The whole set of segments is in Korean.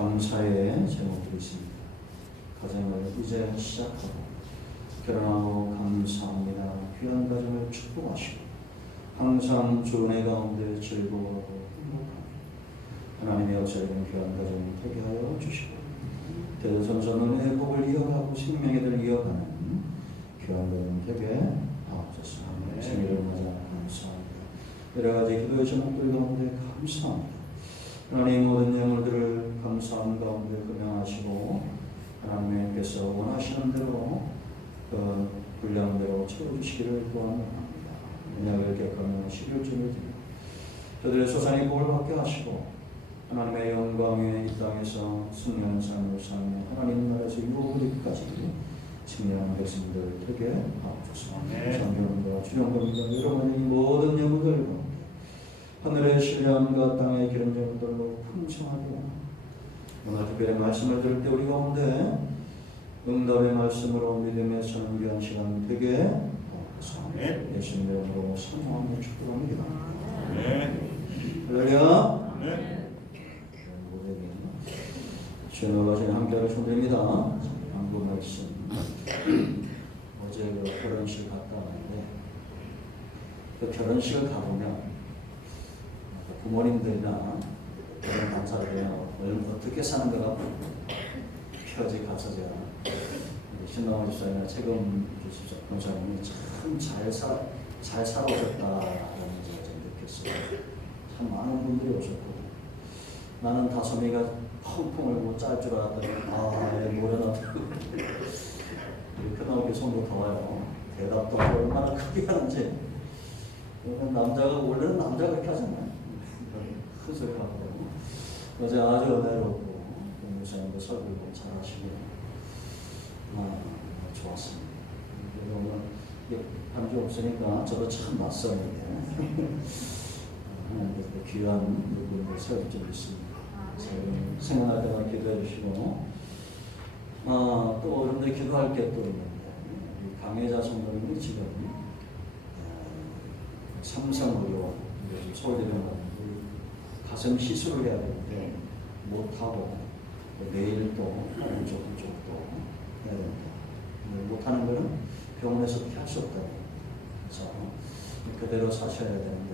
감사의 제목들이 있습니다. 가정을 이제 시작하고 결혼하고 감사합니다. 귀한 가정을 축복하시고 항상 주은혜 가운데 즐거워하고 행복합니다. 하나님의 역사에 귀한 가정을 되게 하여 주시고 대대손손 은혜의 복을 이어가고 생명의 들 이어가는 귀한 가정 되게 하옵소서. 생일을 맞아 감사합니다. 여러 가지 기도의 제목들 가운데 감사합니다. 하나님 모든 영혼들을 감사한 가운데 금양하시고 하나님께서 원하시는 대로 분량대로 채워주시기를 구합니다. 언약을 객관하는 11조를 드리고 저들의 소산의 복을 받게 하시고 하나님의 영광에 이 땅에서 승리하는 삶을 살며 하나님 나라에서 유업이기까지 승리하는 백성들 되게 하옵소서. 성경과 주령법과 여러분의 모든 영혼들 가운데 하늘의 신령과 땅의 기름쟁이들로 풍성하게 오늘 특별히 말씀을 들을 때 우리 가운데 응답의 말씀으로 믿음에 서는 귀한 시간 되게 하옵소서. 예수님의 이름으로 사모하며 축복합니다. 할렐루야. 주님과 저희 함께하여 축복드립니다. 안부 말씀. 어제 결혼식 갔다 왔는데 그 결혼식을 가보면 부모님들이나 결혼 당사자들이나 어떻게 사는 거가 펴지 가서 제가 신랑원 집사님이나 최근 집사님이 참 잘 살아오셨다라는 제가 좀 느꼈어요. 참 많은 분들이 오셨고 나는 다솜이가 펑펑 울고 짤 줄 알았더니 모래나더라고. 큰아버지 손도 더 와요. 대답도 얼마나 크게 하는지. 남자가 원래는 남자가 그렇게 하잖아요. 큰 소리 하고 어제 아주 은혜롭고 목사님도 설교도 잘 하시고 좋았습니다. 오늘 한주 없으니까 저도 참 낯설는데 하나님께서 귀한 누구를 세울 줄 있습니다. 생각날 때마다 기도해 주시고 또 여러분들이 기도할 게 또 있는데 강혜자 성도님이 지금 삼성의료 서울대병원 가슴 시술을 해야 되는데 못하고 내일 또 한쪽도 해야 됩니다. 못하는 거는 병원에서 할 수 없다고. 그래서 그대로 사셔야 되는데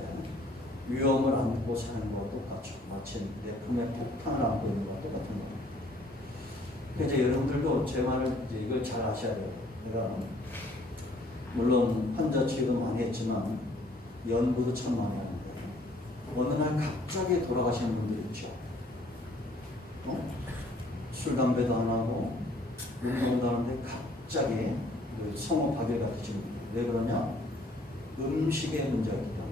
위험을 안고 사는 거와 똑같죠. 마치 내 품에 폭탄을 안고 있는 거와 똑같은 거예요. 이제 여러분들도 제 말을 이걸 잘 아셔야 돼요. 내가 물론 환자 치료도 많이 했지만 연구도 참 많이 하는데 어느 날 갑자기 돌아가시는 분들 있죠. 술 담배도 안 하고 운동도 하는데 갑자기 성호박일 같으신 분들. 왜 그러냐? 음식의 문제가 있다.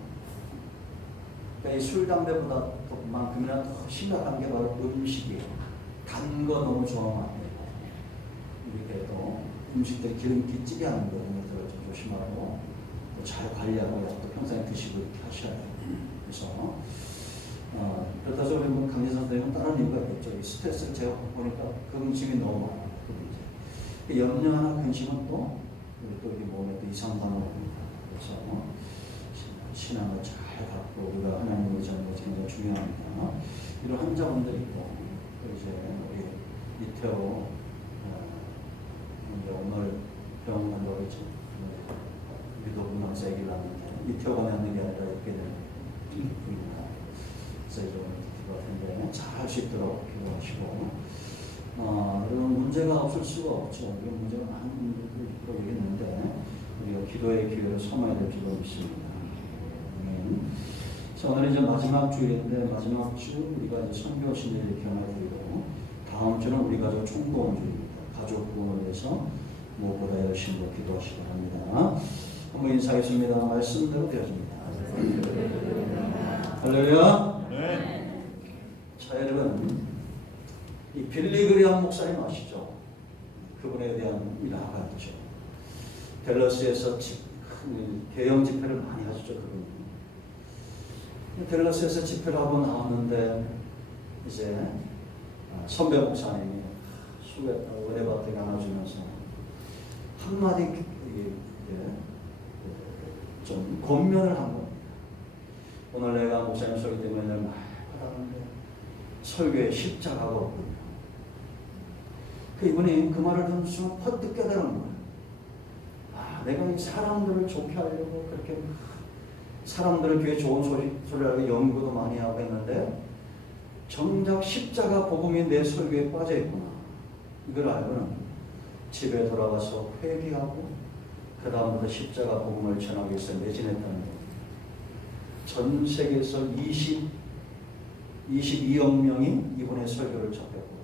그러니까 이 술 담배보다 만큼이나 더 심각한 게 바로 음식이에요. 단 거 너무 좋아하면 안 돼요. 이렇게 또 음식들이 기름기 찌게 하는 거 이런 것들을 좀 조심하고 잘 관리하고 또 평소에 드시고 이렇게 하셔야 돼요. 그래서 그렇다 해서 우리 강의사 선생님은 다른 이유가 있겠죠. 스트레스를 제가 보니까 근심이 너무 많아요. 그 염려하나 근심은 또 이렇게 몸에 또 이상 반응을 그래서 신앙을 잘 갖고 우리가 하나님을 의지하는 것이 굉장히 중요합니다. 이런 환자분들이 있고 이제 우리 이태호 오늘 병원 간다고 그랬죠. 위도부 남자 얘기를 하는데 이태호가 낳는 게 아니라 이렇게 되는 분입니다. 그래서 이런 기도하는데 잘 할 수 있도록 기도하시고 이런 문제가 없을 수가 없죠. 이런 문제가 많은 분들이 있고 있는데 우리가 기도의 기회를 삼아야 될 줄로 믿습니다. 자, 오늘 이제 마지막 주일인데 마지막 주 우리가 이제 선교 신예를 기원해드리고 다음 주는 우리 가족 총구원 주입니다. 가족 구원을 위해서 무엇보다 열심히 기도하시기 바랍니다. 한번 인사하겠습니다. 말씀대로 되어집니다. 할렐루야. 자, 여러분 이 빌리그리암 목사님 아시죠? 그분에 대한 일화가 있죠. 댈러스에서 대형 집회를 많이 하시죠. 그분. 댈러스에서 집회를 하고 나왔는데 이제 선배 목사님이 수백 은혜받게 나눠주면서 한마디 좀 권면을 한 겁니다. 오늘 내가 목사님 소리 때문에 늘 많이 받았는데 설교에 십자가가 없군요. 이분이 그 말을 듣는 순간 퍼뜩 깨달은 거예요. 내가 이 사람들을 좋게 하려고 그렇게 사람들을 귀에 좋은 소리하고 연구도 많이 하고 했는데 정작 십자가 복음이 내 설교에 빠져 있구나. 이걸 알고는 집에 돌아가서 회개하고 그 다음부터 십자가 복음을 전하기 위해서 매진했다는 거예요. 전 세계에서 22억 명이 이분의 설교를 접했고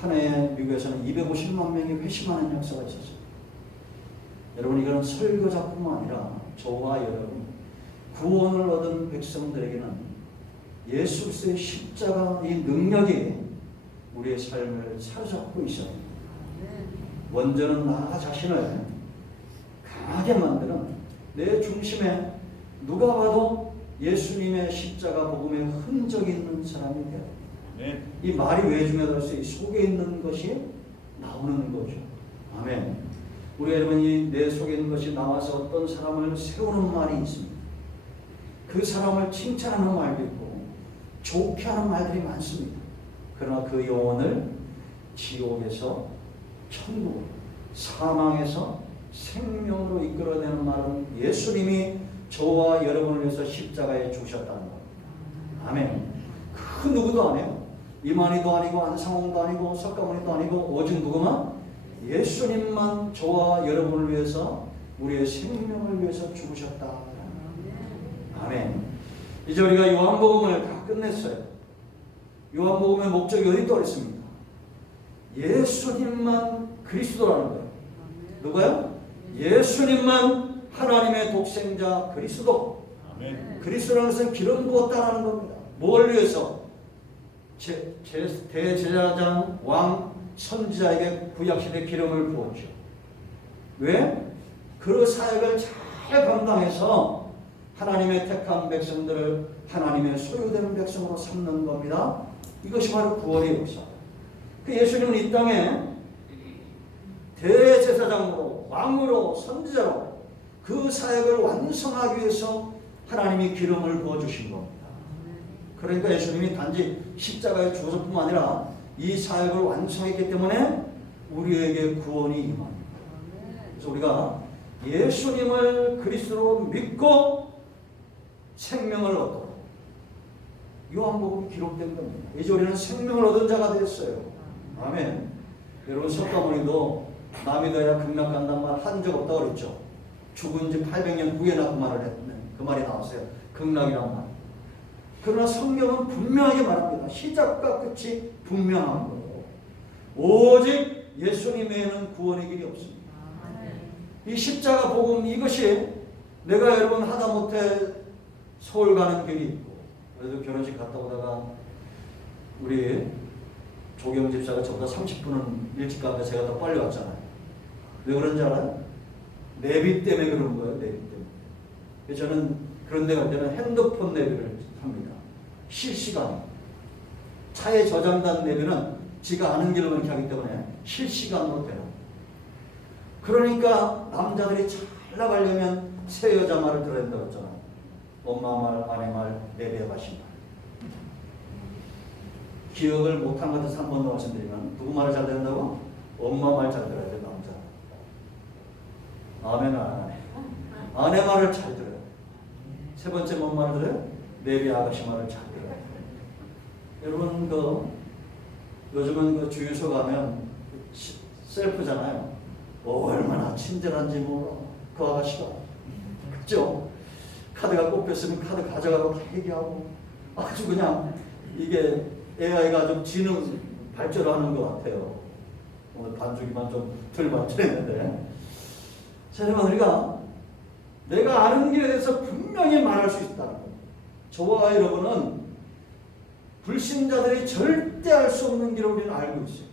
한 해에 미국에서는 250만 명이 회심하는 역사가 있었어요. 여러분, 이건 설교자뿐만 아니라 저와 여러분 구원을 얻은 백성들에게는 예수 그리스도의 십자가 이 능력이 우리의 삶을 사로잡고 있어요. 먼저는 나 자신을 강하게 만드는 내 중심에 누가 봐도 예수님의 십자가 복음에 흔적이 있는 사람이 되어야 됩니다. 이 말이 왜 중요하다고 이 속에 있는 것이 나오는 거죠. 아멘. 우리 여러분이 내 속에 있는 것이 나와서 어떤 사람을 세우는 말이 있습니다. 그 사람을 칭찬하는 말도 있고 좋게 하는 말들이 많습니다. 그러나 그 영혼을 지옥에서 천국으로, 사망에서 생명으로 이끌어내는 말은 예수님이 저와 여러분을 위해서 십자가에 죽으셨다는 겁니다. 아멘. 그 누구도 안 해요. 이만희도 아니고 안상홍도 아니고 석가모니도 아니고 오직 누구만? 예수님만 저와 여러분을 위해서 우리의 생명을 위해서 죽으셨다. 아멘. 이제 우리가 요한복음을 다 끝냈어요. 요한복음의 목적이 어디 또 있습니까? 예수님만 그리스도라는 거예요. 누가요? 예수님만 하나님의 독생자 그리스도. 아멘. 그리스도라는 것은 기름 부었다라는 겁니다. 뭘 위해서? 대제사장 왕 선지자에게 구약시대 기름을 부었죠. 왜? 그 사역을 잘 감당해서 하나님의 택한 백성들을 하나님의 소유되는 백성으로 삼는 겁니다. 이것이 바로 구원의 역사. 그 예수님은 이 땅에 대제사장으로, 왕으로, 선지자로 그 사역을 완성하기 위해서 하나님이 기름을 부어주신 겁니다. 그러니까 예수님이 단지 십자가에 죽어서 뿐만 아니라 이 사역을 완성했기 때문에 우리에게 구원이 임합니다. 그래서 우리가 예수님을 그리스도로 믿고 생명을 얻도록 요한복음이 기록된 겁니다. 이제 우리는 생명을 얻은 자가 됐어요. 아멘. 여러분, 석가모니도 남이 되어야 극락 간다는 말 한 적 없다고 그랬죠. 죽은 지 800년 후에나 그 말을 했네. 그 말이 나왔어요. 극락이란 말. 그러나 성경은 분명하게 말합니다. 시작과 끝이 분명한 거예요. 오직 예수님 외에는 구원의 길이 없습니다. 이 십자가 복음, 이것이 내가 여러분 하다못해 서울 가는 길이 있고, 그래도 결혼식 갔다 오다가 우리 조경 집사가 저보다 30분은 일찍 가니까 제가 더 빨리 왔잖아요. 왜 그런지 알아요? 내비 때문에 그런 거예요. 내비 때문에. 그래서 저는 그런 데 갈 때는 핸드폰 내비를 합니다. 실시간. 차에 저장된 내비는 지가 아는 길로 이렇게 하기 때문에 실시간으로 돼요. 그러니까 남자들이 잘 나가려면 새 여자 말을 들어야 된다고 했잖아요. 엄마 말, 아내 말, 내비 아가씨 말. 기억을 못한 것 같아서 한 번 더 말씀드리면 누구 말을 잘 듣는다고? 엄마 말 잘 들어야 돼, 남자. 아멘, 아내. 아내 말을 잘 들어요. 세 번째 뭔 말을 들어요? 내비 아가씨 말을 잘 들어요. 여러분, 요즘은 주유소 가면 셀프잖아요. 얼마나 친절한지 그 아가씨가. 그죠? 카드가 꼽혔으면 카드 가져가고 다 얘기하고 아주 그냥 이게 AI가 좀 지능 발전을 하는 것 같아요. 오늘 반죽이만 좀 덜 발전했는데. 자, 여러분, 우리가 내가 아는 길에 대해서 분명히 말할 수 있다는 거예요. 저와 여러분은 불신자들이 절대 알 수 없는 길을 우리는 알고 있어요.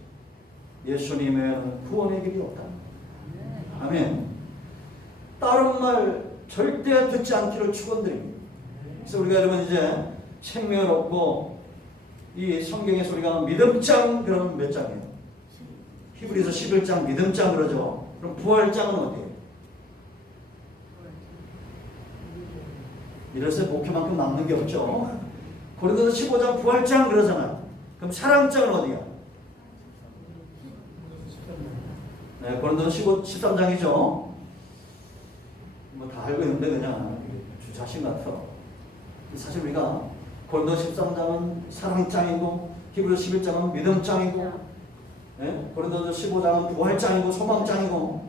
예수님의 구원의 길이 없다는 거예요. 아멘. 다른 말 절대 듣지 않기를 축원드립니다. 그래서 우리가 여러분 이제 생명을 얻고 이 성경에서 우리가 믿음장 그러면 몇 장이에요? 히브리서 11장 믿음장 그러죠. 그럼 부활장은 어디예요? 이래서 목회만큼 남는 게 없죠. 고린도서 15장 부활장 그러잖아요. 그럼 사랑장은 어디야? 네, 고린도서 13장이죠. 뭐 다 알고 있는데 그냥 주자신 같아. 사실 우리가 고린도서 13장은 사랑장이고 히브리서 11장은 믿음장이고 고린도서 15장은 부활장이고 소망장이고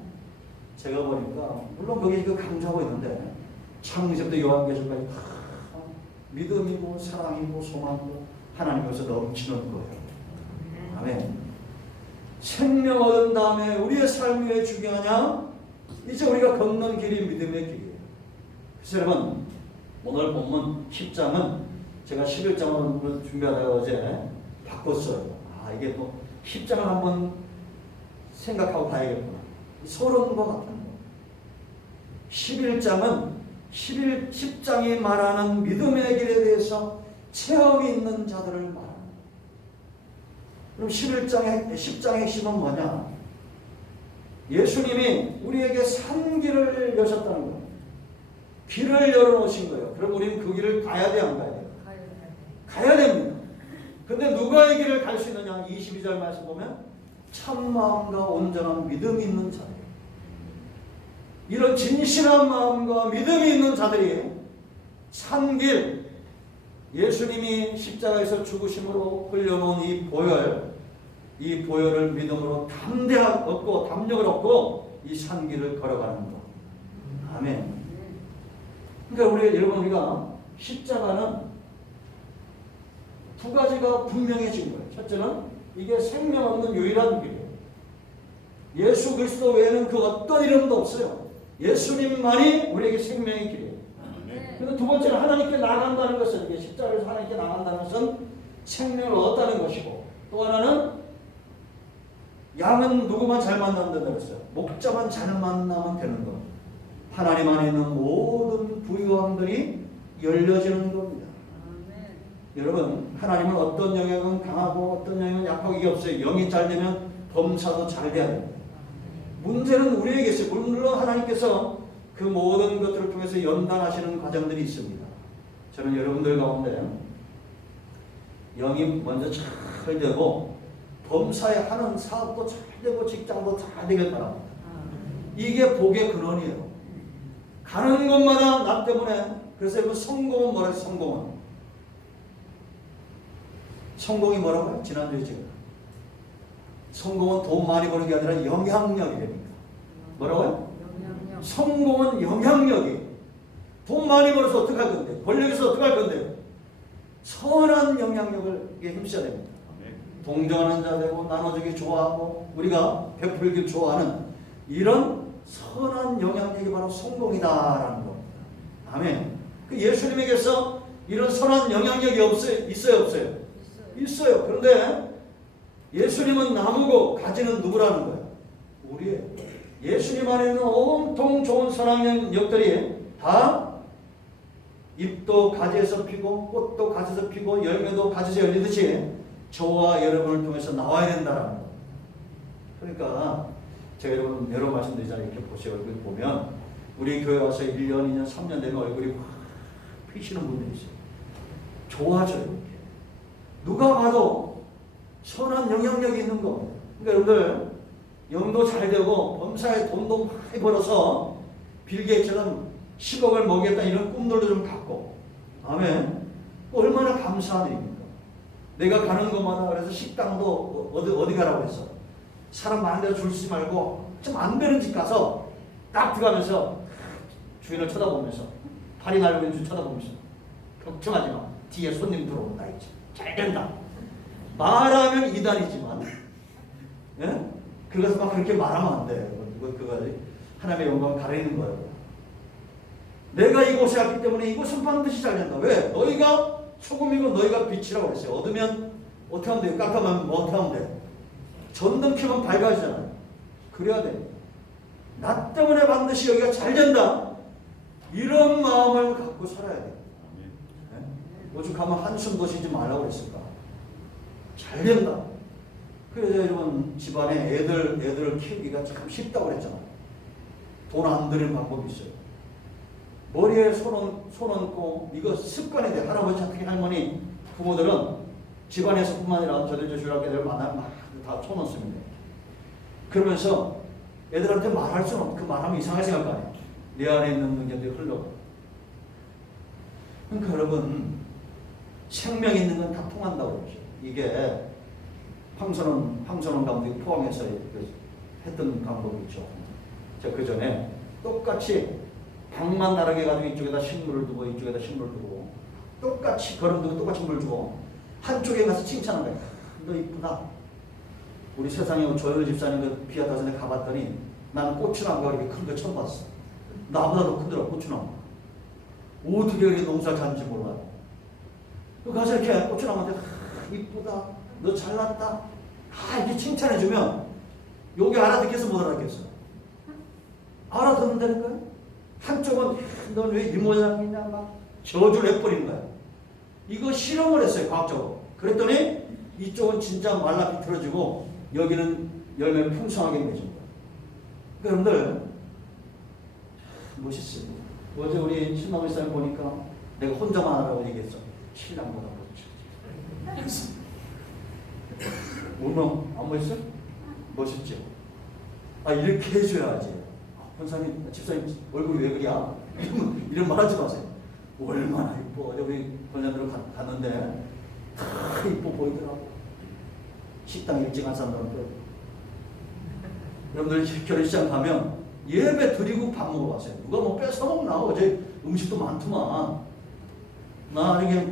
제가 보니까 물론 거기 강조하고 있는데 창세부터 요한계시록까지 다 믿음이고 사랑이고 소망이고 하나님께서 넘치는 거예요. 아멘. 생명 얻은 다음에 우리의 삶이 왜 중요하냐? 이제 우리가 걷는 길이 믿음의 길이에요. 그래서 여러분 오늘 본문 10장은 제가 11장을 준비하다가 어제 바꿨어요. 이게 또 10장을 한번 생각하고 봐야겠구나. 서론과 같은 거. 11장은 10장이 말하는 믿음의 길에 대해서 체험이 있는 자들을 말합니다. 그럼 10장의 핵심은 뭐냐? 예수님이 우리에게 산 길을 여셨다는 거예요. 길을 열어놓으신 거예요. 그럼 우리는 그 길을 가야 돼, 안 가야 돼요? 가야 됩니다. 근데 누가 이 길을 갈 수 있느냐? 22절 말씀 보면 참마음과 온전한 믿음이 있는 자들. 이런 진실한 마음과 믿음이 있는 자들이 산 길, 예수님이 십자가에서 죽으심으로 흘려놓은 이 보혈을 믿음으로 담력을 얻고 이 산 길을 걸어가는 것. 아멘. 그러니까 우리가 십자가는 두 가지가 분명해진 거예요. 첫째는 이게 생명 없는 유일한 길이에요. 예수 그리스도 외에는 그 어떤 이름도 없어요. 예수님만이 우리에게 생명의 길이에요. 그런데 두 번째는 하나님께 나간다는 것은, 이게 십자가에서 하나님께 나간다는 것은 생명을 얻었다는 것이고, 또 하나는 양은 누구만 잘 만나면 된다고 했어요. 목자만 잘 만나면 되는 것. 하나님 안에 있는 모든 부유함들이 열려지는 겁니다. 여러분, 하나님은 어떤 영역은 강하고 어떤 영역은 약하고 이게 없어요. 영이 잘 되면 범사도 잘 돼야 됩니다. 문제는 우리에게 있어요. 물론 하나님께서 그 모든 것들을 통해서 연단하시는 과정들이 있습니다. 저는 여러분들 가운데 영이 먼저 잘 되고 범사에 하는 사업도 잘 되고 직장도 잘 되길 바랍니다. 이게 복의 근원이에요. 가는 곳마다 나 때문에. 그래서 여러분 성공은 뭐라 해요? 성공이 뭐라고요? 지난주에 제가 성공은 돈 많이 버는 게 아니라 영향력이라니까. 뭐라고요? 영향력. 성공은 영향력이. 돈 많이 벌어서 어떻게 할 건데? 권력에서 어떻게 할 건데? 선한 영향력을 힘써야 됩니다. 동정하는 자 되고 나눠주기 좋아하고 우리가 베풀기 좋아하는 이런 선한 영향력이 바로 성공이다라는 겁니다. 아멘. 그 예수님에게서 이런 선한 영향력이 있어요, 없어요? 있어요. 그런데 예수님은 나무고 가지는 누구라는 거예요? 우리예요. 예수님 안에 있는 온통 좋은 선악력들이 다 잎도 가지에서 피고 꽃도 가지에서 피고 열매도 가지에서 열리듯이 저와 여러분을 통해서 나와야 된다는 거예요. 그러니까 제가 여러 말씀드리잖아요. 이렇게 보세요. 얼굴 보면 우리 교회 와서 1년, 2년, 3년 되면 얼굴이 확 피시는 분들이 있어요. 좋아져요. 이렇게. 누가 봐도 선한 영향력이 있는 거. 그러니까 여러분들 영도 잘 되고 범사에 돈도 많이 벌어서 빌 게이츠처럼 10억을 먹겠다 이런 꿈들도 좀 갖고. 아멘. 얼마나 감사한 일입니까? 내가 가는 곳마다 그래서 식당도 어디 가라고 해서 사람 많은 데로 줄 서지 말고 좀 안 되는 집 가서 딱 들어가면서 주인을 쳐다보면서 팔이 날고 있는 줄 쳐다보면서 걱정하지 마. 뒤에 손님 들어온다 있지. 잘 된다. 말하면 이단이지만, 예? 그래서 막 그렇게 말하면 안 돼. 그거 하나님의 영광을 가리는 거예요. 내가 이곳에 왔기 때문에 이곳은 반드시 잘 된다. 왜? 너희가 소금이고 너희가 빛이라고 그랬어요. 어두면 어떻게 하면 돼요? 깜깜하면 뭐 어떻게 하면 돼요? 전등 켜면 밝아지잖아요. 그래야 돼요. 나 때문에 반드시 여기가 잘 된다. 이런 마음을 갖고 살아야 돼요. 네? 오죽하면 한숨도 쉬지 말라고 그랬을까? 잘 된다. 그래서 여러분 집안에 애들을 키우기가 참 쉽다고 그랬잖아요. 돈 안 들이는 방법이 있어요. 머리에 손 얹고 이거 습관이 돼. 할아버지 특히 할머니 부모들은 집안에서뿐만 아니라 저들 주일학교들 만나면 막 다 쳐놓습니다. 그러면서 애들한테 말할 수는 없고 그 말하면 이상하게 생각할 거 아니에요. 내 안에 있는 능력들이 흘러가. 그러니까 여러분 생명 있는 건 다 통한다고 그러죠. 이게 황선원 감독이 포항에서 했던 방법이죠. 자, 그 전에 똑같이 방만 나르게 가지고 이쪽에다 식물을 두고 이쪽에다 식물을 두고 똑같이 걸음 두고 똑같이 물 주고 한쪽에 가서 칭찬한 거야. 너 이쁘다. 우리 세상에 조열 집사님 그 비아타선에 가봤더니 나는 고추나무가 이렇게 큰 거 처음 봤어. 나보다 더 크더라 고추나무. 어떻게 그렇게 농사 잘하는지 몰라. 그 가서 이렇게 고추나무한테 이쁘다. 너 잘났다. 이렇게 칭찬해주면 여기 알아듣겠어 못 알아듣겠어? 알아듣는다니까요. 한쪽은 넌 왜 이 모양이냐 막 저주를 해버리는 거야. 이거 실험을 했어요 과학적으로. 그랬더니 이쪽은 진짜 말라 비틀어지고 여기는 열매를 풍성하게 맺은 거야. 그러니까 여러분들 멋있어요. 어제 우리 신방울 사람 보니까 내가 혼자만 하라고 얘기했어. 신랑보다 멋있어. 얼마나 안 멋있어? 멋있죠. 이렇게 해줘야지. 권사님, 집사님 얼굴이 왜 그래야? 이런 말 하지 마세요. 얼마나 이뻐. 어제 우리 권사님들 갔는데 다 이뻐 보이더라고. 식당 일찍 한 사람들은 또. 여러분들 결혼식장 가면 예배 드리고 밥 먹어봤어요. 누가 뭐 뺏어 먹나? 어제 음식도 많더만. 나 이게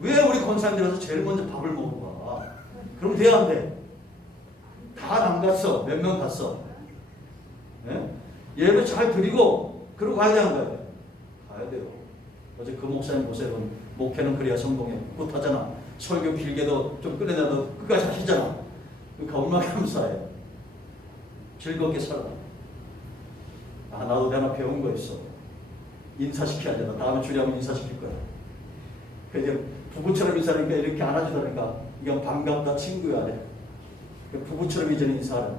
왜 우리 권사님들에서 제일 먼저 밥을 먹어봐? 그럼 돼야 안 돼? 다 안 갔어. 몇 명 갔어. 예? 예배 잘 드리고 그러고 가야 되는 거예요. 가야 돼요. 어제 그 목사님 보세요. 목회는 그래야 성공해. 못하잖아. 설교 길게도 좀 끌어내도 끝까지 하시잖아. 그러니까 얼마나 감사해. 즐겁게 살아. 나도 내가 배운 거 있어. 인사시켜야 돼. 다음에 주례하면 인사시킬 거야. 그 이제 부부처럼 인사하니까 이렇게 안아주다니까 이건 반갑다 친구야. 부부처럼 이제는 인사하는 거야.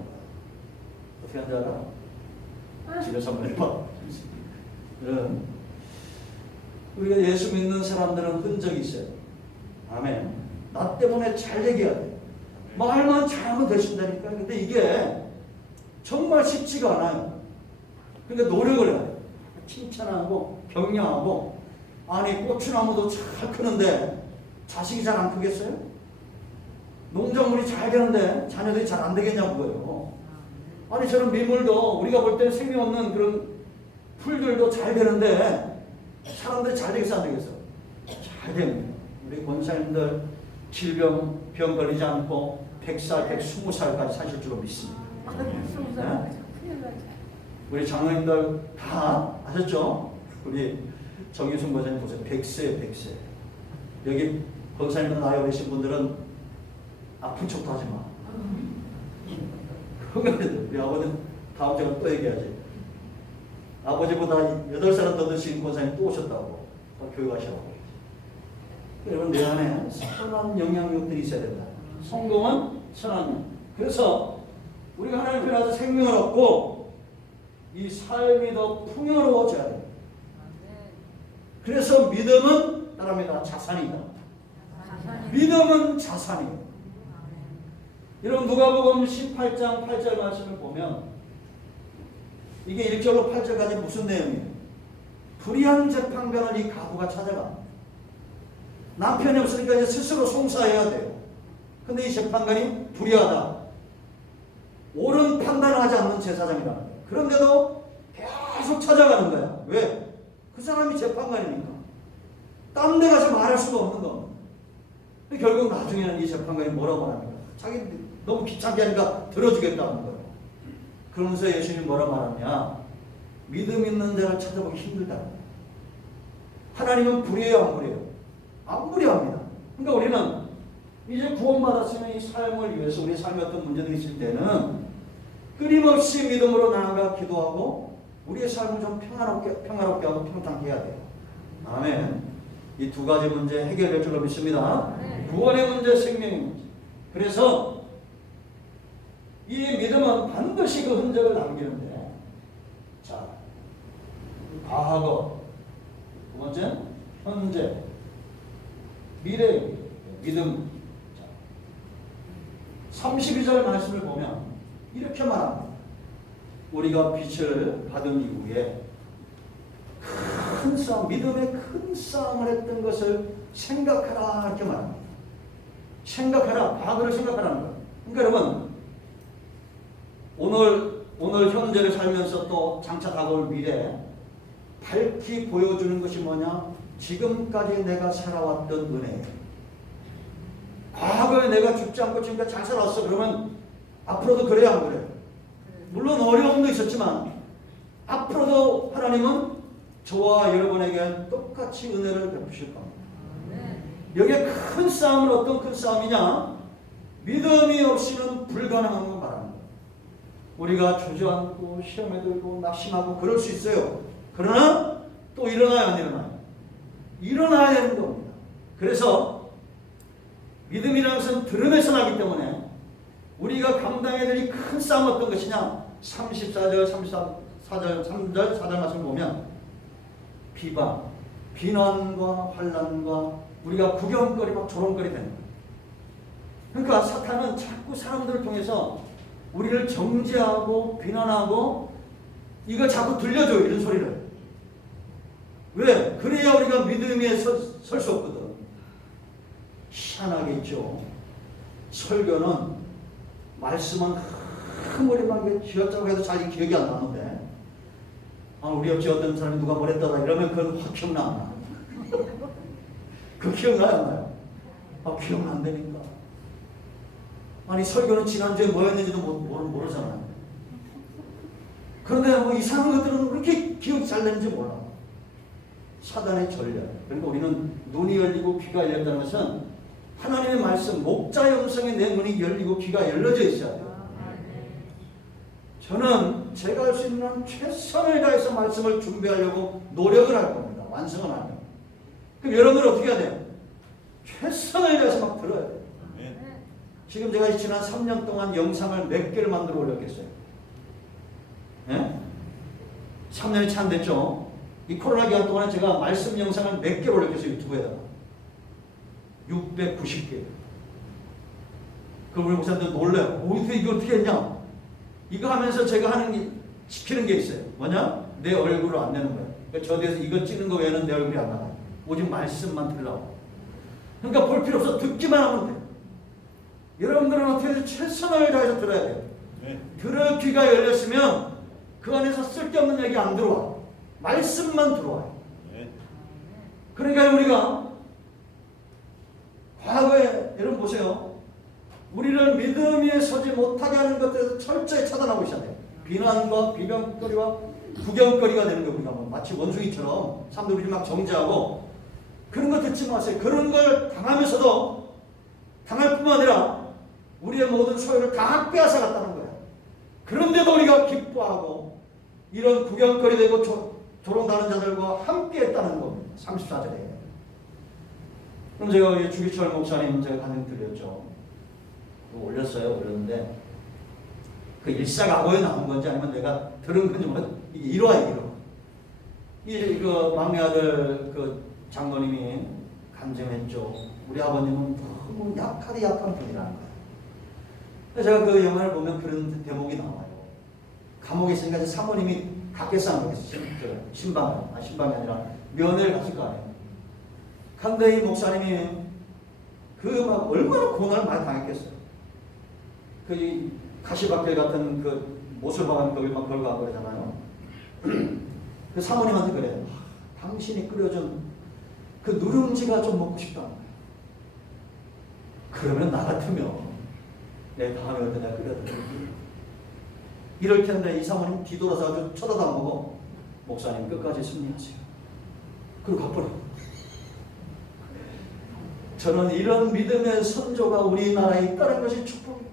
어떻게 하는지 알아? 집에서 한번 해봐. 우리가 예수 믿는 사람들은 흔적이 있어요. 아멘. 나 때문에 잘 얘기해야 돼. 말만 잘하면 되신다니까. 근데 이게 정말 쉽지가 않아요. 그러니까 노력을 해야 돼. 칭찬하고 격려하고. 아니 고추나무도 잘 크는데 자식이 잘 안 크겠어요? 농작물이 잘 되는데 자녀들이 잘 안 되겠냐고요. 아니 저런 미물도 우리가 볼 때는 생명 없는 그런 풀들도 잘 되는데 사람들이 잘 되겠어 안 되겠어? 잘 됩니다. 우리 권사님들 병 걸리지 않고 100살, 120살까지 사실 줄로 믿습니다. 네? 우리 장로님들 다 아셨죠? 우리 정유순 권사님 보세요. 100세예요 100세. 여기 권사님들 나이 어리신 분들은 아픈 척도 하지 마. 우리 아버지는 다음 주에 또 얘기하지. 아버지보다 8살은 더 드신 권사님 또 오셨다고. 또 교육하시라고. 여러분 내 안에 선한 영향력들이 있어야 된다. 성공은 선한 영. 그래서 우리가 하나님 앞에 나서 생명을 얻고 이 삶이 더 풍요로워져야 돼요. 그래서 믿음은 따라합니다. 자산이다. 믿음은 자산이에요. 여러분 누가복음 18장 8절 말씀을 보면 이게 1절로 8절까지 무슨 내용이에요? 불의한 재판관을 이 가부가 찾아가. 남편이 없으니까 이제 스스로 송사해야 돼요. 근데 이 재판관이 불의하다. 옳은 판단을 하지 않는 제사장이라는 거예요. 그런데도 계속 찾아가는 거야. 왜? 그 사람이 재판관이니까. 딴 데 가서 말할 수가 없는 겁니다. 결국 나중에는 이 재판관이 뭐라고 합니까? 자기 너무 귀찮게 하니까 들어주겠다는 거예요. 그러면서 예수님이 뭐라 말하냐? 믿음 있는 자를 찾아보기 힘들다. 하나님은 불의해요, 안 불의해요? 안 불의합니다. 그러니까 우리는 이제 구원받았으면 이 삶을 위해서 우리 삶에 어떤 문제들이 있을 때는 끊임없이 믿음으로 나아가 기도하고 우리의 삶을 좀 평화롭게 하고 평탄하게 해야 돼요. 아멘. 이 두 가지 문제 해결될 줄로 믿습니다. 구원의 문제, 생명의 문제. 그래서 이 믿음은 반드시 그 흔적을 남기는데, 자, 과거, 두 번째, 현재, 미래, 믿음. 32절 말씀을 보면 이렇게 말합니다. 우리가 빛을 받은 이후에 큰 싸움, 믿음의 큰 싸움을 했던 것을 생각하라 이렇게 말합니다. 생각하라, 과거를 생각하라는 거예요. 그러니까 여러분, 오늘 현재를 살면서 또 장차 다가올 미래 밝히 보여주는 것이 뭐냐? 지금까지 내가 살아왔던 은혜예요. 과거에 내가 죽지 않고 지금까지 잘 살았어. 그러면 앞으로도 그래야 안 그래요? 물론 어려움도 있었지만 앞으로도 하나님은 저와 여러분에게 똑같이 은혜를 베푸실 겁니다. 여기에 큰 싸움은 어떤 큰 싸움이냐? 믿음이 없이는 불가능한 걸 말하는 거예요. 우리가 주저앉고 시험에 들고 낙심하고 그럴 수 있어요. 그러나 또 일어나야 안 일어나요? 일어나야 되는 겁니다. 그래서 믿음이라는 것은 들음에서 나기 때문에 우리가 감당해야 될 이 큰 싸움 어떤 것이냐? 34절, 34절, 3절, 4절 말씀을 보면 비방, 비난과 환난과 우리가 구경거리 막 조롱거리 되는 거예요. 그러니까 사탄은 자꾸 사람들을 통해서 우리를 정죄하고 비난하고 이거 자꾸 들려줘요. 이런 소리를. 왜? 그래야 우리가 믿음 위에 설 수 없거든. 희한하겠죠. 설교는 말씀은 흐물이만 쥐어짜고 해도 잘 기억이 안 나는데 우리 옆집 어떤 사람이 누가 뭐랬다가 이러면 그건 확 기억나 안 나. 그 기억나요 안 나요? 기억난다니까. 아니 설교는 지난주에 뭐였는지도 모르잖아요. 그런데 뭐 이상한 것들은 그렇게 기억이 잘 되는지 몰라. 사단의 전략. 그러니까 우리는 눈이 열리고 귀가 열렸다는 것은 하나님의 말씀, 목자 영성의 내 눈이 열리고 귀가 열려져 있어야 돼요. 저는 제가 할 수 있는 최선을 다해서 말씀을 준비하려고 노력을 할 겁니다. 완성은 안 해요. 그럼 여러분은 어떻게 해야 돼요? 최선을 다해서 막 들어야 돼요. 지금 제가 지난 3년 동안 영상을 몇 개를 만들어 올렸겠어요? 네? 3년이 채 안 됐죠? 이 코로나 기간 동안에 제가 말씀 영상을 몇 개를 올렸겠어요? 유튜브에다가 690개. 그럼 우리 목사님들 놀래요. 이거 어떻게 했냐? 이거 하면서 제가 하는 게 시키는 게 있어요. 뭐냐? 내 얼굴을 안 내는 거예요. 그러니까 저 뒤에서 이거 찍는 거 외에는 내 얼굴이 안 나가요. 오직 말씀만 들으라고. 그러니까 볼 필요 없어. 듣기만 하면 돼요. 여러분들은 어떻게 해서 최선을 다해서 들어야 돼요. 네. 들을 귀가 열렸으면 그 안에서 쓸데없는 얘기 안 들어와. 말씀만 들어와요. 네. 그러니까 우리가 과거에 여러분 보세요. 우리를 믿음 위에 서지 못하게 하는 것들에서 철저히 차단하고 있어야 돼요. 비난과 비방거리와 구경거리가 되는 거 우리가 마치 원숭이처럼 사람들이 우리 막 정죄하고 그런 거 듣지 마세요. 그런 걸 당하면서도 당할 뿐만 아니라 우리의 모든 소유를 다 빼앗아 갔다는 거예요. 그런데도 우리가 기뻐하고 이런 구경거리 되고 조롱하는 자들과 함께 했다는 겁니다. 34절에. 그럼 제가 주기철 목사님 제가 간증 드렸죠. 올렸는데 그 일사과거에 나온 건지 아니면 내가 들은 건지 이게 일화예요. 그 막내 아들 그 장로님이 간증했죠. 우리 아버님은 너무 약한 분이라는 거예요. 제가 그 영화를 보면 그런 대목이 나와요. 감옥에 있으니까 이제 사모님이 밖에서 안 가겠어요. 신방이 아니라 면회를 갔을 거 아니에요. 근데 이 목사님이 그 막 얼마나 고난을 많이 당했겠어요. 그 가시밭길 같은 그 모슬박은 거기 막 걸고 안 그러잖아요. 그 사모님한테 그래요. 당신이 끓여준 그 누룽지가 좀 먹고 싶다는 거예요. 그러면 나 같으면 내 다음에 어떤 내가 끓여드릴게. 이럴 텐데 이 사모님 뒤돌아서 아주 쳐다도 안 보고 목사님 끝까지 승리하세요. 그리고 가버려요. 저는 이런 믿음의 선조가 우리나라에 있다는 것이 축복입니다.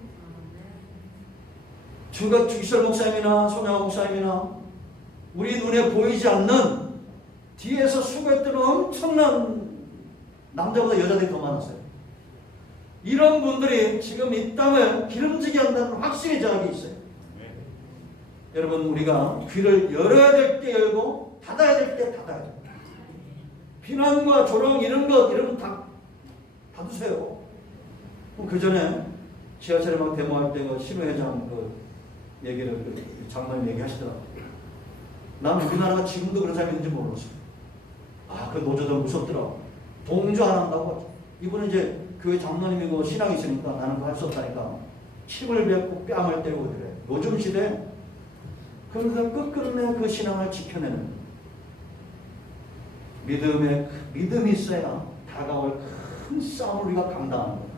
주기철 목사님이나 손양호 목사님이나 우리 눈에 보이지 않는 뒤에서 수고했던 엄청난 남자보다 여자들이 더 많았어요. 이런 분들이 지금 이 땅을 기름지게 한다는 확신이 저에게 있어요. 여러분 우리가 귀를 열어야 될 때 열고 닫아야 될 때 닫아야 돼요. 비난과 조롱 이런 거 다 닫으세요. 그 전에 지하철에 막 데모할 때 그 신우회장 그 얘기를 장관님 얘기하시더라고요. 나는 우리나라가 지금도 그런 사람이 있는지 몰랐어요. 그 노조들 무섭더라고. 동조 안 한다고. 이분은 이제 교회 장로님이고 신앙이 있으니까 나는 그거 할 수 없다니까 침을 뱉고 뺨을 때리고 그래. 요즘 시대 그러면서 끝끝내 그 신앙을 지켜내는 믿음이 있어야 다가올 큰 싸움을 우리가 감당하는 거예요.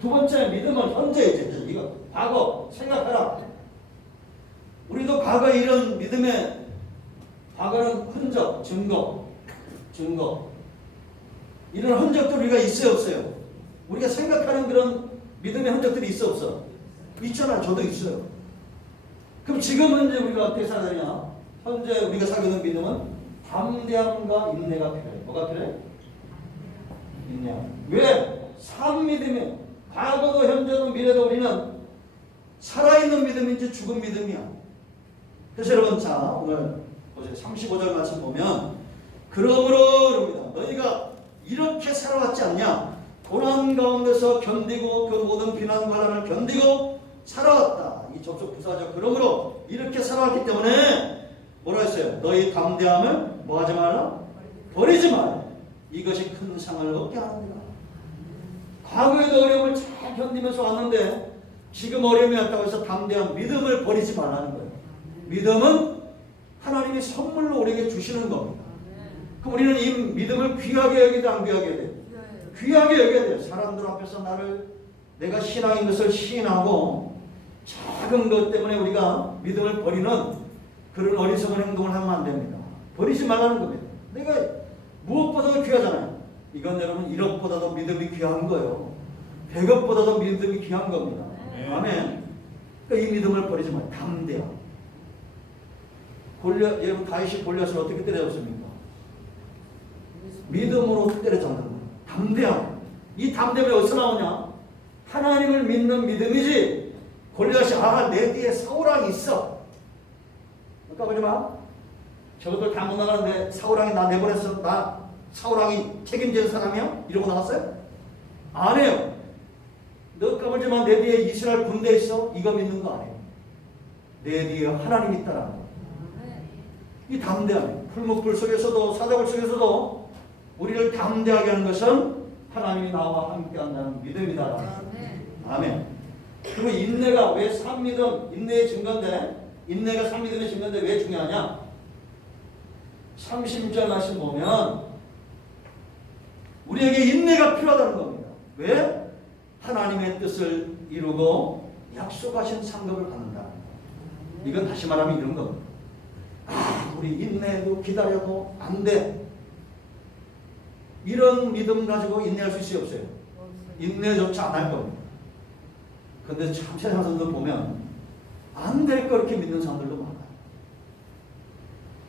두 번째, 믿음은 현재이지. 이거 과거 생각해라. 우리도 과거에 이런 믿음의 과거는 흔적, 증거. 이런 흔적도 우리가 있어요, 없어요? 우리가 생각하는 그런 믿음의 흔적들이 있어, 없어? 있잖아, 저도 있어요. 그럼 지금은 이제 우리가 어떻게 살아야 되냐? 현재 우리가 살고 있는 믿음은 담대함과 인내가 필요해. 뭐가 필요해? 인내. 왜? 산 믿음이 과거도 현재도 미래도 우리는 살아있는 믿음인지 죽은 믿음이야. 그래서 여러분, 자, 오늘 35절 말씀 보면 그러므로 그럽니다. 너희가 이렇게 살아왔지 않냐? 고난 가운데서 견디고 그 모든 비난 관란을 견디고 살아왔다. 이 접속 부사죠. 그러므로 이렇게 살아왔기 때문에 뭐라 했어요? 너희 담대함을 뭐하지 말라? 버리지 말라. 이것이 큰 상을 얻게 하느니라. 과거에도 어려움을 잘 견디면서 왔는데 지금 어려움이 왔다고 해서 담대한 믿음을 버리지 말라는 거예요. 믿음은 하나님이 선물로 우리에게 주시는 겁니다. 그럼 우리는 이 믿음을 귀하게 여기도 안 귀하게 해야 돼요? 귀하게 여겨야 돼요. 사람들 앞에서 내가 신앙인 것을 시인하고 작은 것 때문에 우리가 믿음을 버리는 그런 어리석은 행동을 하면 안 됩니다. 버리지 말라는 겁니다. 내가 무엇보다도 귀하잖아요. 이건 여러분 1억보다도 믿음이 귀한 거예요. 100억보다도 믿음이 귀한 겁니다. 아멘. 그러니까 이 믿음을 버리지 말아요. 담대함. 여러분 다윗이 골리앗을 어떻게 때려잡습니까? 믿음으로 때려잡는 거예요. 담대함. 이 담대함이 어디서 나오냐? 하나님을 믿는 믿음이지. 골리앗이 내 뒤에 사울왕이 있어. 까보지 마. 저것들 다 못 나가는데 사울왕이 나 내보냈어. 나 사울왕이 책임지는 사람이야? 이러고 나갔어요? 안 해요. 너 까불지 마. 내 뒤에 이스라엘 군대 있어. 이거 믿는 거 아니에요. 내 뒤에 하나님 있다라는 거. 이 담대함. 풀무불 속에서도 사자굴 속에서도 우리를 담대하게 하는 것은 하나님이 나와 함께 한다는 믿음이다. 아멘. 그리고 인내가 왜 산믿음, 인내의 증거인데, 인내가 산믿음의 증거인데 왜 중요하냐? 30절 말씀 보면 우리에게 인내가 필요하다는 겁니다. 왜? 하나님의 뜻을 이루고 약속하신 상급을 받는다는 거. 이건 다시 말하면 이런 겁니다. 우리 인내해도 기다려도 안 돼. 이런 믿음 가지고 인내할 수 있어요, 없어요? 인내조차 안 할 겁니다. 근데 참 세상 사람들 보면 안 될 거 이렇게 믿는 사람들도 많아요.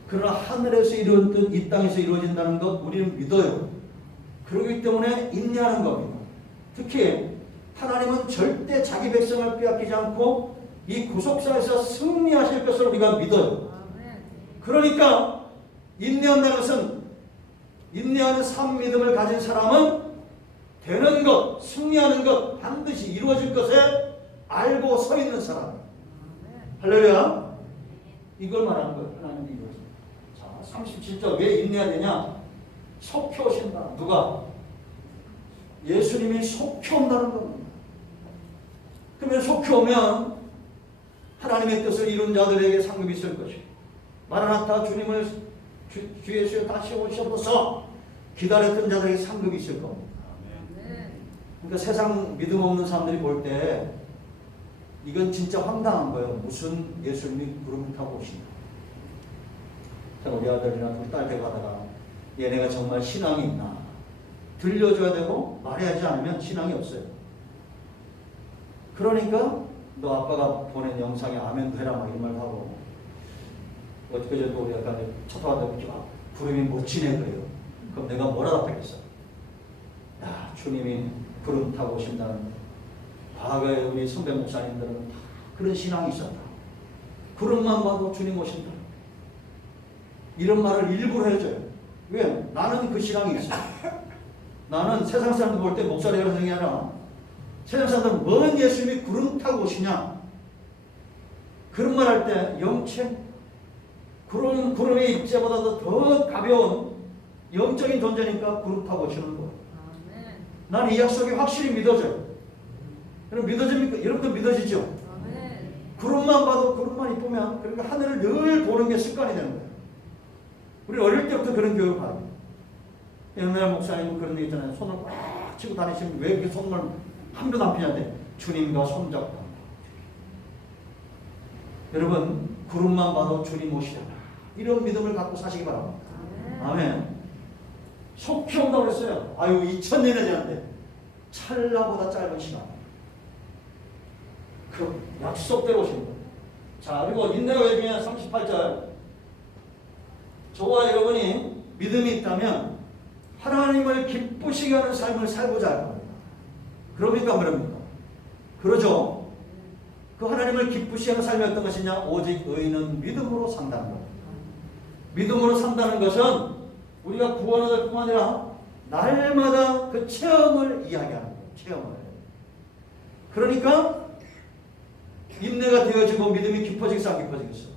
그러나 하늘에서 이루어진 이 땅에서 이루어진다는 것 우리는 믿어요. 그렇기 때문에 인내하는 겁니다. 특히 하나님은 절대 자기 백성을 빼앗기지 않고 이 구속사에서 승리하실 것을 우리가 믿어요. 그러니까 인내한다는 것은 인내하는 삶 믿음을 가진 사람은 되는 것, 승리하는 것, 반드시 이루어질 것에 알고 서 있는 사람. 할렐루야. 이걸 말하는 거예요. 하나님이 이루어집니다. 자, 37절 왜 인내해야 되냐? 속히 오신다. 누가? 예수님이 속히 온다는 겁니다. 그러면 속히 오면 하나님의 뜻을 이룬 자들에게 상급이 있을 것이고 마라나타 주님을 주 예수에 다시 오셔서 기다렸던 자들에게 상급이 있을 겁니다. 그러니까 세상 믿음 없는 사람들이 볼 때 이건 진짜 황당한 거예요. 무슨 예수님이 구름 타고 오신다. 우리 아들이나 우리 딸 되고 하다가 얘네가 정말 신앙이 있나 들려줘야 되고 말해야지 않으면 신앙이 없어요. 그러니까 너 아빠가 보낸 영상에 아멘도 해라 막 이런 말 하고 어저께도 우리 아까 첫화한테 구름이 멋지네 그래요. 그럼 내가 뭐라 답했겠어? 야, 주님이 구름 타고 오신다는 과거에 우리 선배 목사님들은 다 그런 신앙이 있었다. 구름만 봐도 주님 오신다. 이런 말을 일부러 해줘요. 왜? 나는 그 신앙이 있어. 나는 세상 사람들 볼 때 목사님이라는 생각이 아니라 세상 사람들은 뭔 예수님이 구름 타고 오시냐? 그런 말 할 때 영체 구름의 입자보다도 더 가벼운 영적인 존재니까 구름 타고 오시는 거예요. 나는 이 약속이 확실히 믿어져요. 여러분 믿어집니까? 여러분도 믿어지죠? 구름만 봐도 구름만 이쁘면 그러니까 하늘을 늘 보는 게 습관이 되는 거예요. 우리 어릴 때부터 그런 교육을 받아요. 옛날 목사님은 그런 얘기 있잖아요. 손을 꽉 쥐고 다니시면 왜 이렇게 손을 한 번 안 피냐는데 주님과 손잡고 간다. 여러분 구름만 봐도 주님 오시려나 이런 믿음을 갖고 사시기 바랍니다. 아멘. 속히 온다고 그랬어요. 아유 2000년이 되는데 찰나보다 짧은 시간 그 약속대로 오시는 거예요. 자 그리고 인내가 왜 중요해? 38절 저와 여러분이 믿음이 있다면 하나님을 기쁘시게 하는 삶을 살고자 할 겁니다. 그럽니까 그럽니까? 그러죠. 그 하나님을 기쁘시게 하는 삶이 어떤 것이냐? 오직 의인은 믿음으로 산다는 것. 믿음으로 산다는 것은 우리가 구원을 뿐만 아니라 날마다 그 체험을 이야기하는 거예요. 체험을. 그러니까 인내가 되어지고 믿음이 깊어지겠어 안 깊어지겠어?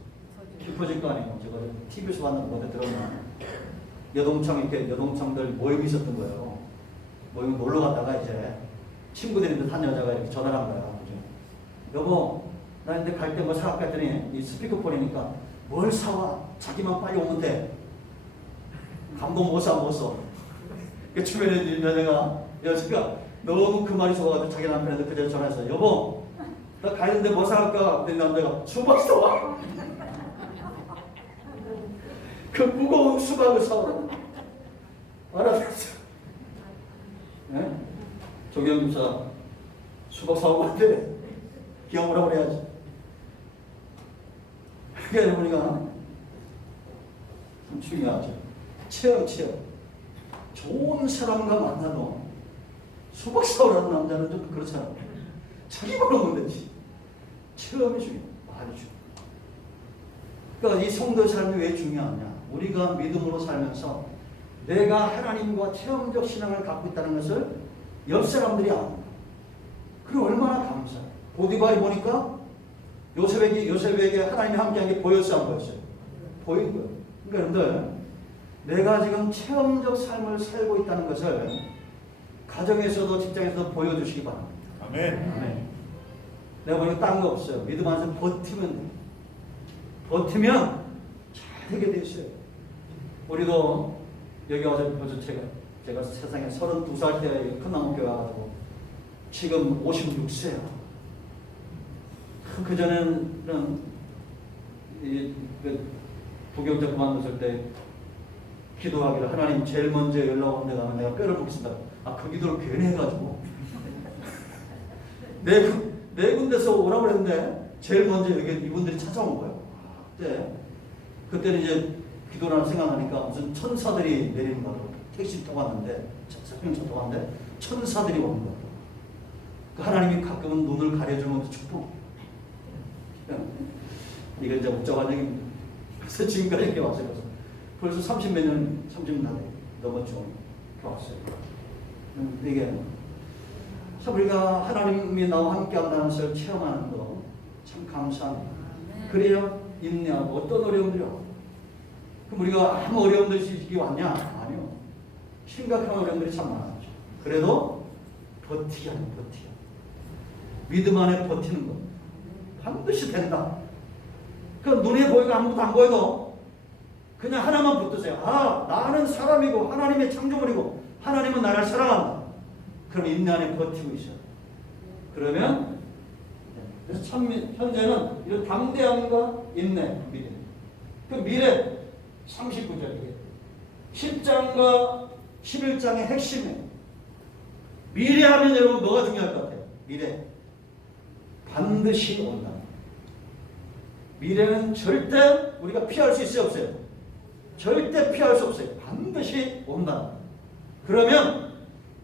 깊어질 거 아니에요. 제가 TV에서 봤는데 어디 들었나? 여동창들 모임이 있었던 거예요. 모임 놀러 갔다가 이제 친구들인데 한 여자가 이렇게 전화를 한 거야. 여보, 나 근데 갈 때 뭐 사갈까 했더니 이 스피커폰이니까 뭘 사와? 자기만 빨리 오면 돼. 감동 못 써. 그 주변에 있는 여자가 너무 그 말이 좋아가지고 자기 남편한테 그저 전화해서 여보, 나 가는데 뭐 사갈까? 그랬더니 남자가 수박 사와. 그 무거운 수박을 사와. 알았어. 네? 조경 김사 수박 사오고 왔대. 기억을 하고 그래야지. 그게 우리가 참 중요하죠. 체험. 좋은 사람과 만나도 수박 사오라는 남자는 좀 그렇잖아. 자기만 오면 되지. 체험이 중요해. 많이 중요해. 그러니까 이 성도의 삶이 왜 중요하냐? 우리가 믿음으로 살면서 내가 하나님과 체험적 신앙을 갖고 있다는 것을 옆 사람들이 압니다. 그럼 얼마나 감사해. 보디발이 보니까 요셉에게 하나님이 함께한 게 보였어요, 안 보였어요? 보인 거예요. 그러니까 여러분들, 내가 지금 체험적 삶을 살고 있다는 것을 가정에서도 직장에서도 보여주시기 바랍니다. 아멘. 내가 보니까 딴 거 없어요. 믿음 안에서 버티면 돼요. 버티면 잘 되게 돼 있어요. 우리도 여기 와서 벌써 제가 세상에 32살 때 큰 나무교회 와가지고 지금 56세야. 그 전에는 부교육자 그만뒀을 때 기도하기를 하나님 제일 먼저 연락 온 데가 내가 뼈를 붓겠습니다. 그 기도를 괜히 해가지고 네 군데서 오라고 그랬는데 제일 먼저 여기 이분들이 찾아온 거예요. 그때는 이제 기도라는 생각하니까 무슨 천사들이 내리는 거라고 택시 타고 왔는데 사평차 타고 왔는데 천사들이 오는 거예요. 그 하나님이 가끔은 눈을 가려주는 것도 축복. 이게 이제 복잡한 얘기입니다. 그래서 지금까지 이렇게 왔어요. 벌써 30몇 년 넘었죠. 이렇게 왔어요. 이게 참 우리가 하나님이 나와 함께 한다는 것을 체험하는 거 참 감사합니다. 그래요? 인내하고 어떤 어려움들이요? 그럼 우리가 아무 어려움들이 왔냐? 아니요. 심각한 어려움들이 참 많았죠. 그래도 버티기. 믿음 안에 버티는 것. 반드시 된다. 그 눈에 보이고 아무것도 안 보여도 그냥 하나만 붙드세요. 나는 사람이고 하나님의 창조물이고 하나님은 나를 사랑한다. 그럼 인내 안에 버티고 있어요. 그러면 그래서 참 현재는 이런 담대함과 인내, 믿음. 그 미래 39절이에요. 10장과 11장의 핵심이에요. 미래하면 여러분 뭐가 중요할 것 같아요? 미래. 반드시 온다. 미래는 절대 우리가 피할 수 있어요, 없어요? 절대 피할 수 없어요. 반드시 온다. 그러면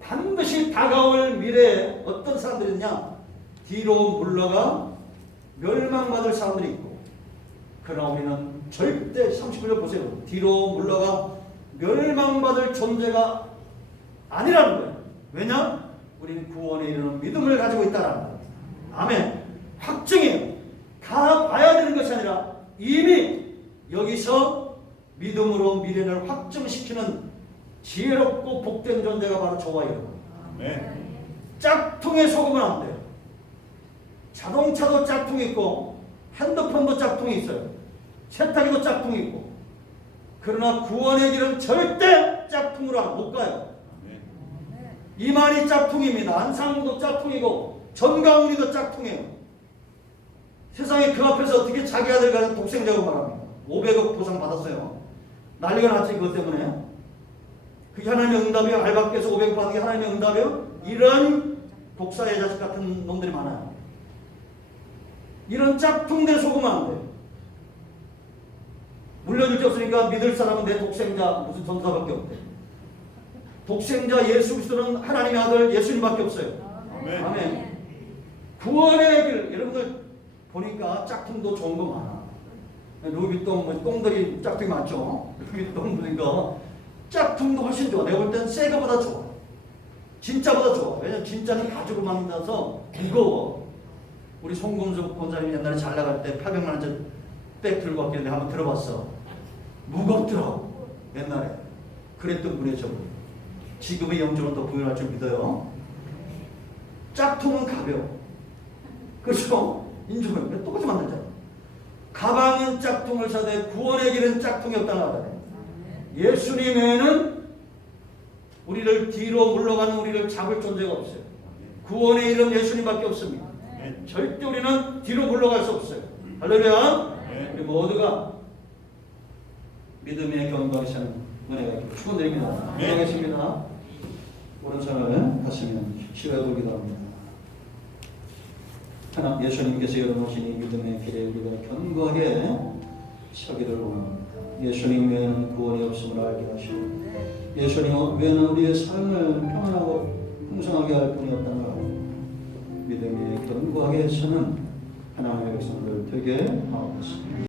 반드시 다가올 미래에 어떤 사람들이 있냐? 뒤로 물러가 멸망받을 사람들이 있고, 그러나 우리는 절대 39절 보세요. 뒤로 물러가 멸망받을 존재가 아니라는 거예요. 왜냐? 우리는 구원에 이르는 믿음을 가지고 있다는 거예요. 아멘. 확증이에요. 가봐야 되는 것이 아니라 이미 여기서 믿음으로 미래를 확증시키는 지혜롭고 복된 존재가 바로 저와 여러분. 짝퉁에 속으면 안 돼요. 자동차도 짝퉁이 있고 핸드폰도 짝퉁이 있어요. 세탁기도 짝퉁이 있고. 그러나 구원의 길은 절대 짝퉁으로 못 가요. 이만희 짝퉁입니다. 안상무도 짝퉁이고 전가훈이도 짝퉁이에요. 세상에 그 앞에서 어떻게 자기 아들 가진 독생자고 말합니까? 500억 보상 받았어요. 난리가 났지 그것 때문에. 그게 하나님의 응답이에요? 알바께서 500억 받은 게 하나님의 응답이에요? 이런 독사의 자식 같은 놈들이 많아요. 이런 짝퉁들에 속으면 안 돼요. 물려줄 게 없으니까 믿을 사람은 내 독생자 무슨 전사밖에 없대. 독생자 예수 그리스도는 하나님의 아들 예수님밖에 없어요. 아멘. 아멘. 구원의 길 여러분들 보니까 짝퉁도 좋은 거 많아. 루이비통 뭐 똥들이 짝퉁이 많죠. 루이비통 보니까 짝퉁도 훨씬 좋아. 내가 볼 때는 새 거보다 좋아. 진짜보다 좋아. 왜냐면 진짜는 가지고 만나서 무거워. 우리 송금수 권사님이 옛날에 잘 나갈 때 800만 원짜리 백 들고 왔길래 한번 들어봤어. 무겁더라고. 옛날에. 그랬던 분이에요. 저분. 지금의 영적으로 더 부여할 줄 믿어요. 짝퉁은 가벼워. 그렇죠? 인중을 똑같이 만들잖아. 가방은 짝퉁을 사되 구원의 길은 짝퉁이 없다는 거잖아요. 예수님 외에는 우리를 뒤로 물러가는 우리를 잡을 존재가 없어요. 구원의 이름 예수님밖에 없습니다. 절대 우리는 뒤로 물러갈 수 없어요. 할렐루야. 우리 모두가 믿음의 견고하게 사는 은혜가 있기를 축원드립니다. 기도하겠습니다. 오른손을 가시면 시외도 기도합니다. 하나님 예수님께서 열어놓으신 이 믿음의 길에 우리가 견고하게 서기를 원합니다. 예수님 외에는 구원이 없음을 알게 하시고 예수님 외에는 우리의 삶을 평안하고 풍성하게 할 뿐이었다는 걸 믿음에 견고하게 서는 하나님의 백성들 되게 하옵소서.